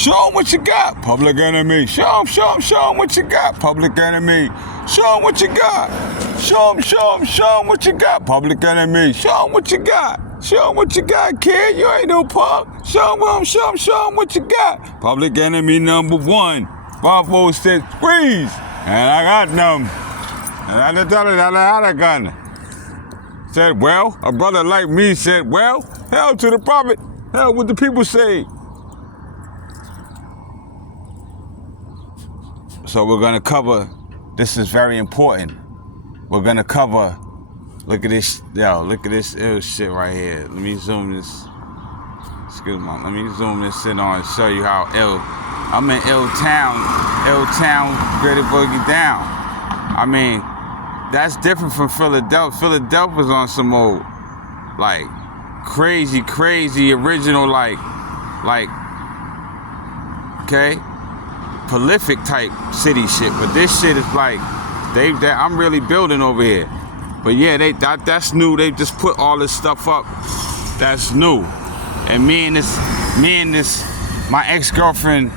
Show 'em what you got, Public Enemy. Show 'em what you got, Public Enemy. Show 'em what you got. Show 'em what you got, Public Enemy. Show 'em what you got. Show 'em what you got, kid. You ain't no punk. Show 'em what you got. Public Enemy #1. 546 squeeze. And I got them. And I just tell it how I got it. Said, well, a brother like me said, well, hell to the prophet. Hell what the people say. So we're gonna cover, this is very important. We're gonna cover, look at this ill shit right here. Let me zoom this, excuse me, let me zoom this in on and show you how ill. I'm in ill town, Greater Boogie Down. I mean, that's different from Philadelphia. Philadelphia's on some old, like, crazy, original, like, okay? Prolific type city shit, but this shit is like, I'm really building over here. But yeah, that's new. They just put all this stuff up. That's new. And me and this, my ex-girlfriend,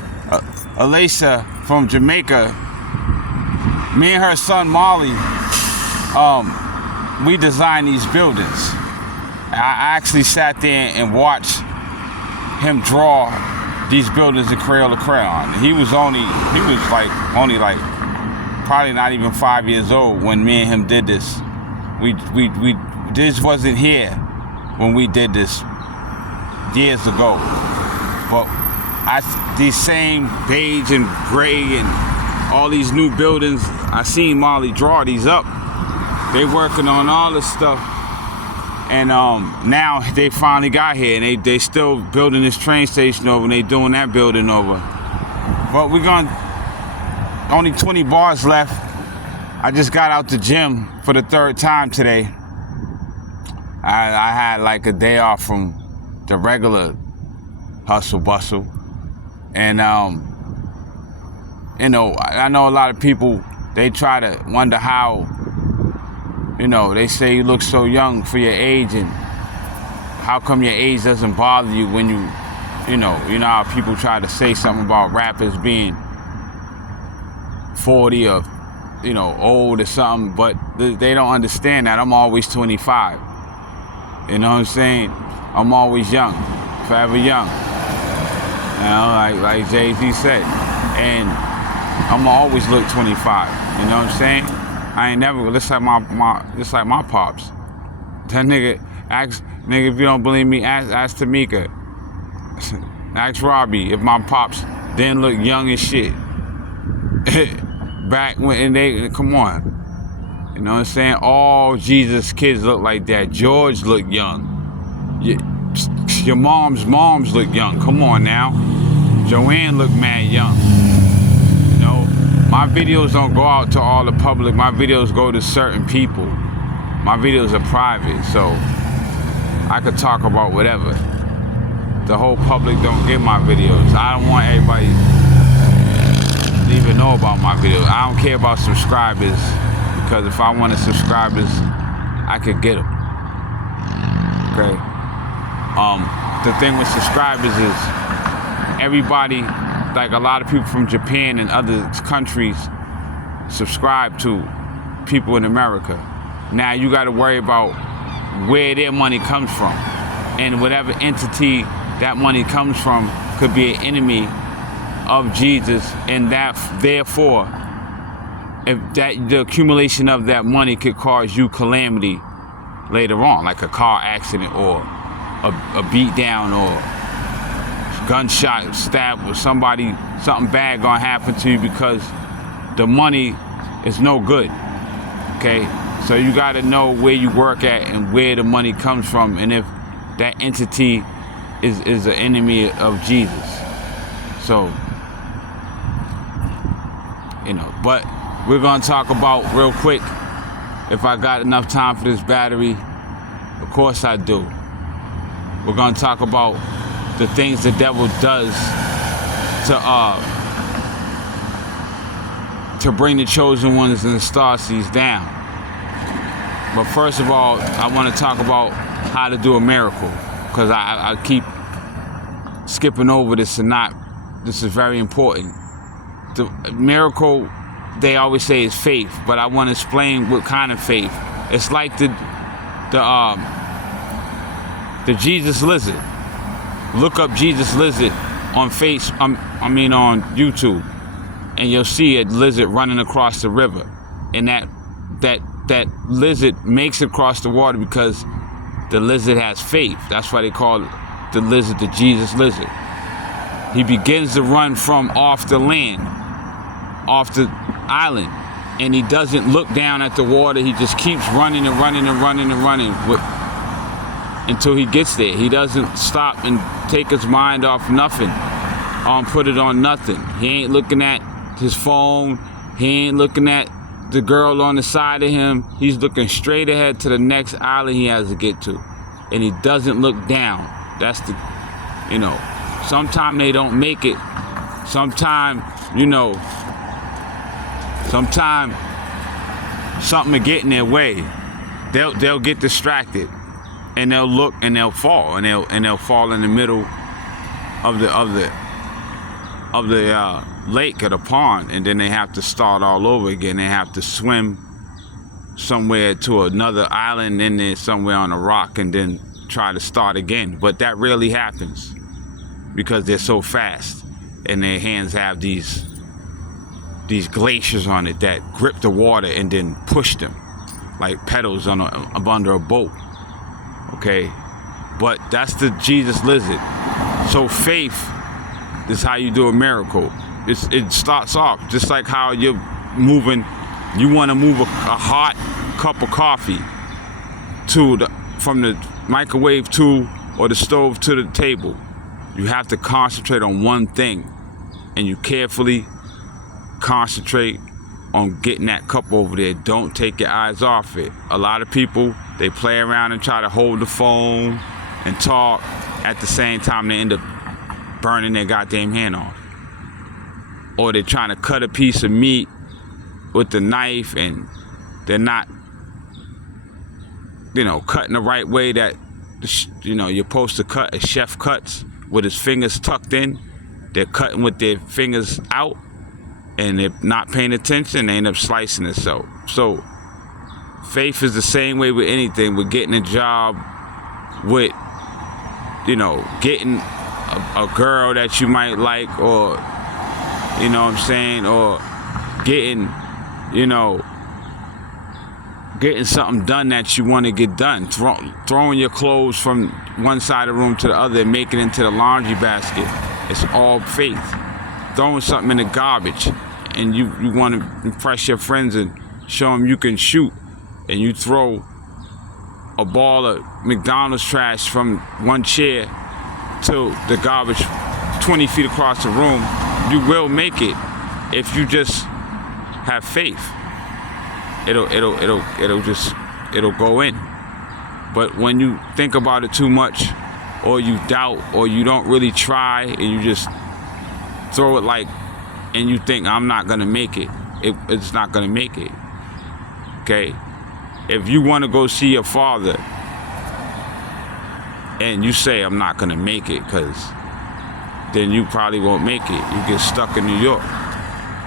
Alisa from Jamaica, me and her son Molly, we designed these buildings. I actually sat there and watched him draw these buildings in Crayola crayon. He was like probably not even 5 years old when me and him did this. We this wasn't here when we did this years ago. But these same beige and gray and all these new buildings, I seen Molly draw these up. They working on all this stuff. And now they finally got here, and they still building this train station over, and they doing that building over. But only 20 bars left. I just got out the gym for the 3rd time today. I had like a day off from the regular hustle bustle. And I know a lot of people, they try to wonder how, they say you look so young for your age, and how come your age doesn't bother you when you know how people try to say something about rappers being 40 or, old or something, but they don't understand that I'm always 25. You know what I'm saying? I'm always young, forever young. Like Jay-Z said. And I'm always look 25. You know what I'm saying? I ain't never, just like my pops. That nigga, if you don't believe me, ask Tamika. Ask Robbie if my pops didn't look young as shit. Back when come on. You know what I'm saying? All Jesus kids look like that. George looked young. Your mom's look young. Come on now. Joanne looked mad young. My videos don't go out to all the public. My videos go to certain people. My videos are private, so I could talk about whatever. The whole public don't get my videos. I don't want everybody to even know about my videos. I don't care about subscribers, because if I wanted subscribers, I could get them. Okay? The thing with subscribers is everybody, like a lot of people from Japan and other countries, subscribe to people in America. Now you got to worry about where their money comes from. And whatever entity that money comes from could be an enemy of Jesus, and that therefore, the accumulation of that money could cause you calamity later on, like a car accident or a beat down or gunshot, stab, or something bad gonna happen to you because the money is no good. Okay, so you got to know where you work at and where the money comes from, and if that entity is an enemy of Jesus. So, but we're gonna talk about real quick, if I got enough time for this battery. Of course I do. We're gonna talk about the things the devil does to bring the chosen ones and the starseeds down. But first of all, I want to talk about how to do a miracle, because I keep skipping over this and not this is very important. The miracle, they always say, is faith, but I want to explain what kind of faith. It's like the Jesus lizard. Look up Jesus lizard on on YouTube, and you'll see a lizard running across the river, and that lizard makes it across the water because the lizard has faith. That's why they call the lizard the Jesus lizard. He begins to run from off the land, off the island, and he doesn't look down at the water. He just keeps running and running and running and running until he gets there. He doesn't stop and take his mind off nothing, put it on nothing. He ain't looking at his phone. He ain't looking at the girl on the side of him. He's looking straight ahead to the next island he has to get to, and he doesn't look down. That's the, sometimes they don't make it. Sometimes, sometimes something will get in their way. They'll get distracted, and they'll look and they'll fall, and they'll fall in the middle of the lake or the pond, and then they have to start all over again. They have to swim somewhere to another island, and then somewhere on a rock, and then try to start again. But that rarely happens because they're so fast, and their hands have these glaciers on it that grip the water and then push them like pedals up under a boat. Okay, but that's the Jesus lizard. So faith is how you do a miracle. It starts off just like how you're moving. You want to move a hot cup of coffee from the microwave or the stove to the table. You have to concentrate on one thing, and you carefully concentrate on getting that cup over there. Don't take your eyes off it. A lot of people, they play around and try to hold the phone and talk. At the same time, they end up burning their goddamn hand off. Or they're trying to cut a piece of meat with the knife, and they're not, cutting the right way that, you're supposed to cut. A chef cuts with his fingers tucked in. They're cutting with their fingers out, and they're not paying attention. They end up slicing it. So faith is the same way with anything. With getting a job, with, getting a girl that you might like, or, or getting something done that you want to get done. Throwing your clothes from one side of the room to the other and making it into the laundry basket. It's all faith. Throwing something in the garbage, and you want to impress your friends and show them you can shoot, and you throw a ball of McDonald's trash from one chair to the garbage 20 feet across the room. You will make it if you just have faith. It'll go in. But when you think about it too much, or you doubt, or you don't really try, and you just throw it and you think, I'm not gonna make it, it's not gonna make it. Okay? If you want to go see your father, and you say, I'm not gonna make it, then you probably won't make it. You get stuck in New York.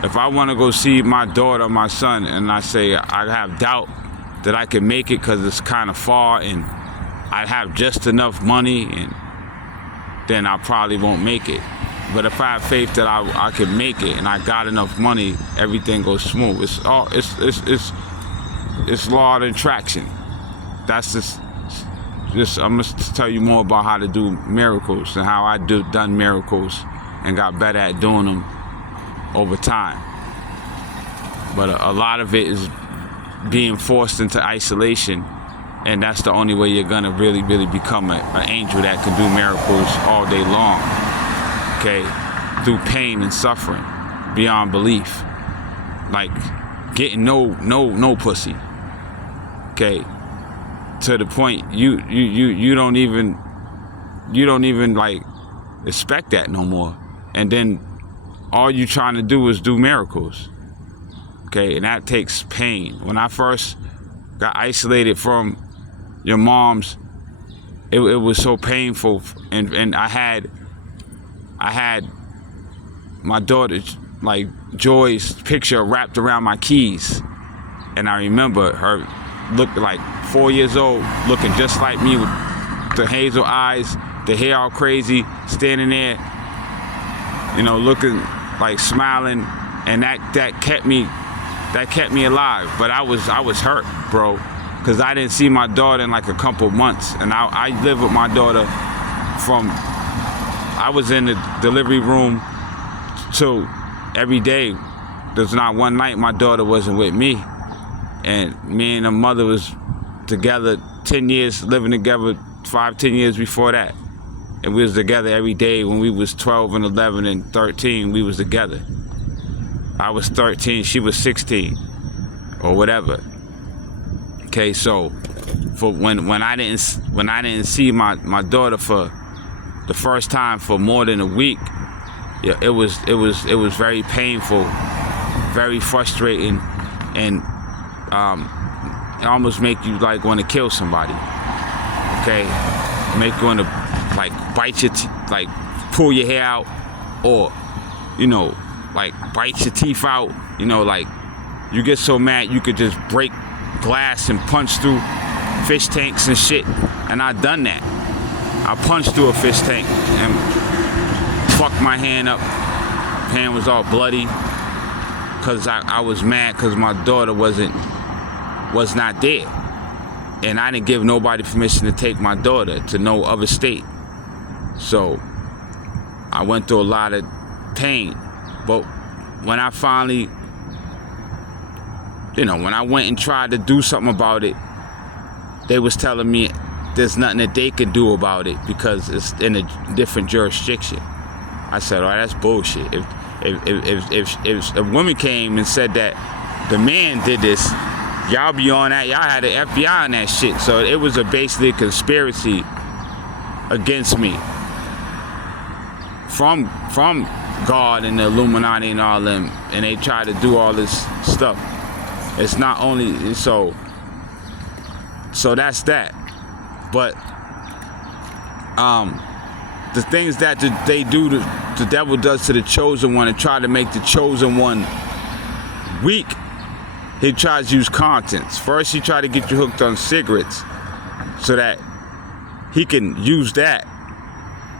If I want to go see my daughter, my son, and I say I have doubt that I can make it because it's kind of far and I have just enough money, and then I probably won't make it. But if I have faith that I can make it and I got enough money, everything goes smooth. It's law of attraction. That's just I'm gonna tell you more about how to do miracles and how I done miracles and got better at doing them over time. But a lot of it is being forced into isolation, and that's the only way you're gonna really, really become an angel that can do miracles all day long. Okay, through pain and suffering beyond belief, like getting no pussy. Okay, to the point you don't even like expect that no more, and then all you trying to do is do miracles. Okay, and that takes pain. When I first got isolated from your mom's, it was so painful, and I had my daughter, like Joy's picture wrapped around my keys. And I remember her looked like 4 years old, looking just like me with the hazel eyes, the hair all crazy, standing there, you know, looking like smiling, and that kept me alive. But I was hurt, bro, because I didn't see my daughter in like a couple months, and I lived with my daughter I was in the delivery room till every day. There's not one night my daughter wasn't with me, and me and her mother was together 10 years, living together 5-10 years before that. And we was together every day. When we was 12 and 11 and 13, we was together. I was 13, she was 16 or whatever. Okay, so for when I didn't see my daughter for the first time for more than a week, yeah, it was very painful, very frustrating, and it almost make you like want to kill somebody. Okay, make you want to like bite your like pull your hair out, or you know, like bite your teeth out. You know, like you get so mad you could just break glass and punch through fish tanks and shit. And I done that. I punched through a fish tank and fucked my hand up. Hand was all bloody because I was mad because my daughter was not there, and I didn't give nobody permission to take my daughter to no other state. So I went through a lot of pain. But when I finally, you know, when I went and tried to do something about it, they was telling me there's nothing that they can do about it because it's in a different jurisdiction. I said, oh, that's bullshit. If a woman came and said that the man did this, y'all be on that. Y'all had the FBI on that shit. So it was basically a conspiracy against me from God and the Illuminati and all them, and they try to do all this stuff. It's not only so that's that. But the things that they do, the devil does to the chosen one, and try to make the chosen one weak. He tries to use contents. First, he tried to get you hooked on cigarettes so that he can use that,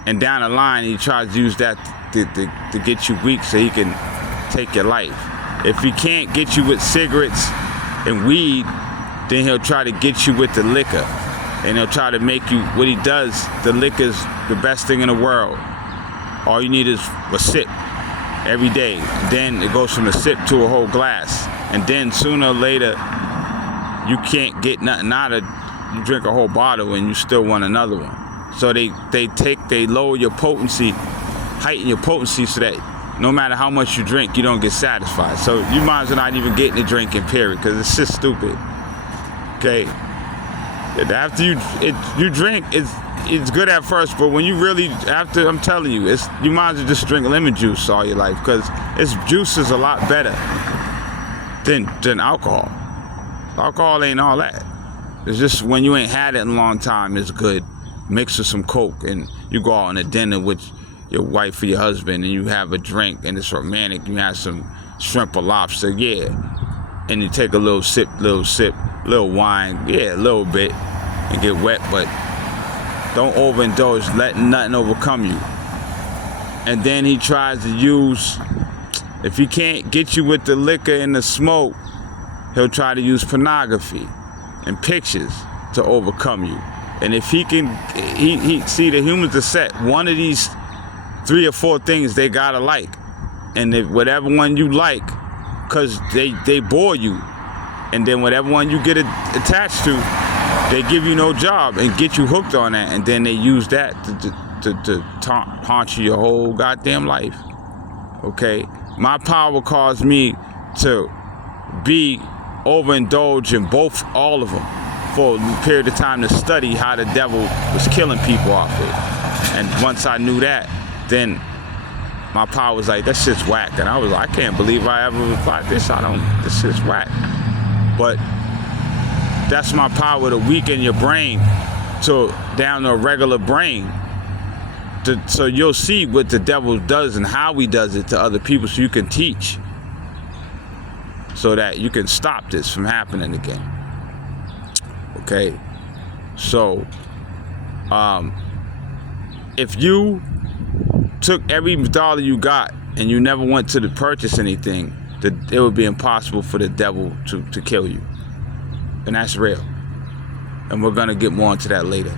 and down the line, he tries to use that to get you weak so he can take your life. If he can't get you with cigarettes and weed, then he'll try to get you with the liquor. And he'll try to make you, what he does, the liquor's the best thing in the world. All you need is a sip every day. Then it goes from a sip to a whole glass. And then sooner or later, you can't get nothing out of, you drink a whole bottle and you still want another one. So they lower your potency, heighten your potency so that no matter how much you drink, you don't get satisfied. So you might as well not even get in the drinking period, because it's just stupid. Okay? After you drink, it's good at first, but when you really, after, I'm telling you, you might as well just drink lemon juice all your life, because juice is a lot better than alcohol. Alcohol ain't all that. It's just when you ain't had it in a long time, it's good. Mix with some Coke, and you go out on a dinner with your wife or your husband, and you have a drink, and it's romantic. You have some shrimp or lobster, yeah. And you take a little sip, little wine, yeah, a little bit, and get wet, but don't overindulge, letting nothing overcome you. And then he tries to use, if he can't get you with the liquor and the smoke, he'll try to use pornography and pictures to overcome you. And if he can, he see, the humans are set. One of these 3 or 4 things they gotta like. And if whatever one you like, because they bore you. And then whatever one you get attached to, they give you no job and get you hooked on that. And then they use that to haunt you your whole goddamn life. Okay? My power caused me to be overindulged in all of them for a period of time, to study how the devil was killing people off it. And once I knew that, then my power was like, that shit's whack. And I was like, I can't believe I ever applied this. This shit's whack. But that's my power, to weaken your brain down to a regular brain, so you'll see what the devil does and how he does it to other people, so you can teach, so that you can stop this from happening again. Okay, so if you took every dollar you got and you never went to purchase anything, it would be impossible for the devil to kill you. And that's real. And we're going to get more into that later.